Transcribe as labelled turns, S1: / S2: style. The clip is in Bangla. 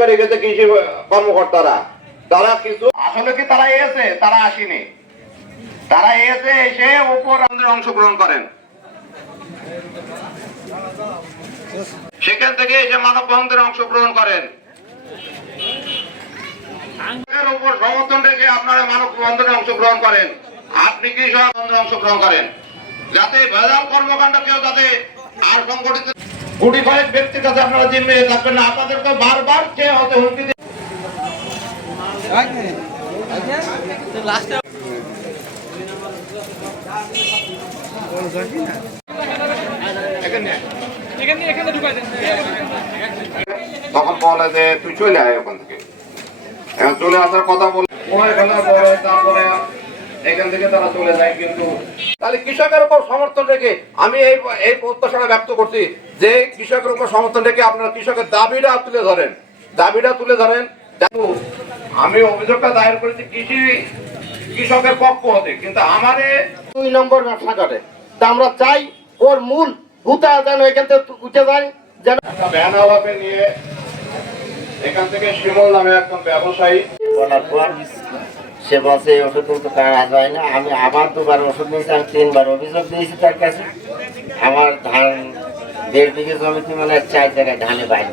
S1: করে গেছে কৃষি কর্মকর্তারা। তারা কিছু আসলে কি তারা এসে? তারা আসেনি। তারা এসে এসে উপর অংশগ্রহণ করেন। সেখান থেকে এসে মানববন্ধনে অংশগ্রহণ করেন। উপর সমর্থন রেখে আপনারা মানববন্ধনে অংশগ্রহণ করেন। আপনি কি সমাবন্ধনে অংশগ্রহণ করেন। যাতে ভেজাল কর্মকাণ্ড কেউ যাতে আর সংগঠিত গুটি কয়েক ব্যক্তির কাছে আপনারা জিম্মে থাকবেন না। আপনাদেরকে বারবার কে হতে হুমকি দিয়ে- তখন বলে যে তুই চলে আয় ওখান থেকে। এখন চলে আসার কথা বলে তারপরে এখান থেকে তারা চলে যায় কিন্তু তাহলে কৃষকের উপর সমর্থন রেখে আমি এই এই প্রত্যাশাটা ব্যক্ত করছি। যে কৃষকের উপর সমর্থন রেখে আপনারা কৃষকের দাবিটা তুলে ধরেন দাবিটা তুলে ধরেন আমি অভিযোগটা দায়ের করেছি কৃষি কৃষকের পক্ষ হতে কিন্তু আমারে
S2: দুই নম্বর ব্যবসা করে। তা আমরা চাই ওর মূল ভূতা যেন এখান থেকে উঠে যায় যেন
S1: ভ্যান আলাপে নিয়ে এখান থেকে শিমল নামে একজন ব্যবসায়ী
S3: বলার পর সে বলছে এই ওষুধ কিন্তু কাজ হয় না আমি আবার দুবার ওষুধ নিয়েছি আমি তিনবার অভিযোগ দিয়েছি তার কাছে। আমার ধান দেড় বিঘে জমিতে মানে চার জায়গায় ধানে বাইরে